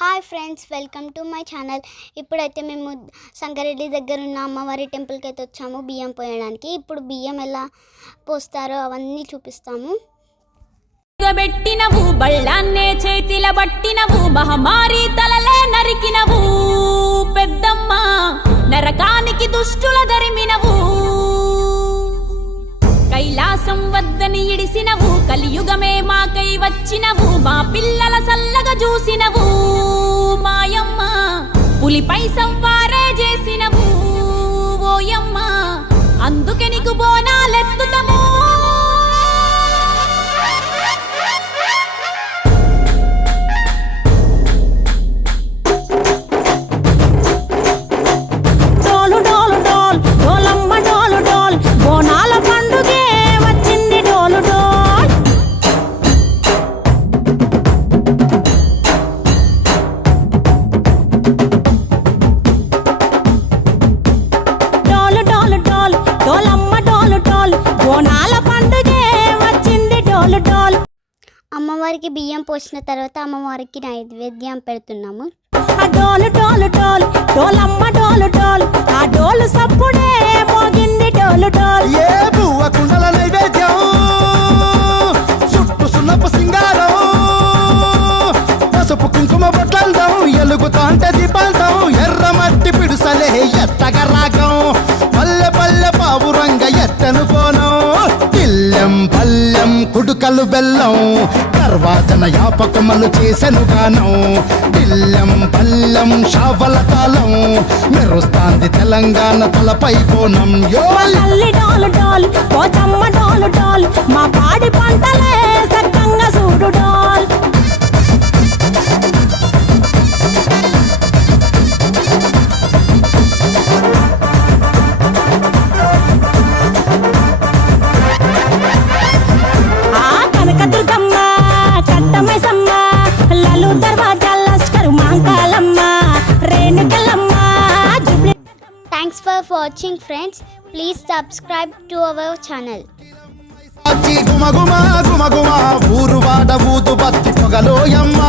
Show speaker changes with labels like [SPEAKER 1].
[SPEAKER 1] Hi friends welcome to my channel ఇప్పుడైతే మేము సంగారెడ్డి దగ్గర ఉన్న అమ్మవారి టెంపుల్కి అయితే వచ్చాము బియ్యం పోయడానికి. ఇప్పుడు బియ్యం ఎలా పోస్తారో అవన్నీ చూపిస్తాము.
[SPEAKER 2] పెట్టినవు బళ్ళాన్నే చేతిల పట్టినవు మహమారి తలలే నరికినవు. పెద్దమ్మ నరకానికి దుష్టుల దరిమినవు. కైలాసం వద్దని ఇడిసినవు కలియుగమే మాకై వచ్చినవు మా పిల్లల సల్లగా చూసినవు. పులిపై సంవారే చేసిన ఓయమ్మ. అందుకే
[SPEAKER 3] బోనాల పండుగే వచ్చింది డోలు డోల్.
[SPEAKER 1] అమ్మవారికి బియ్యం పోసిన తర్వాత అమ్మవారికి నైవేద్యం పెడుతున్నాము.
[SPEAKER 3] ఆ డోలు డోలు డోల్ డోలమ్మ డోలు డోల్ ఆ డోలు సప్పుడే మోగింది డోలు డోల్.
[SPEAKER 4] ఏ బువ్వ కుండల నైవేద్యం? చుట్టు సున్నపు సింగారం పసుపు కుంకుమ బొట్లందం ఎలుగుతాంటే కుడుకలు బెల్లం తర్వాత యాపకమలు చేసెను గానం. పిల్లం పల్లం షావల తాళం మెరుస్తాంది తెలంగాణ తలపై కోణం యో
[SPEAKER 3] డాల్ doll
[SPEAKER 1] thanks for watching friends please subscribe to our channel
[SPEAKER 4] అచ్చి గుమ గుమ గుమ గుమ ఊరు వాడ ఊదు బత్తి పొగలోయమ్మ.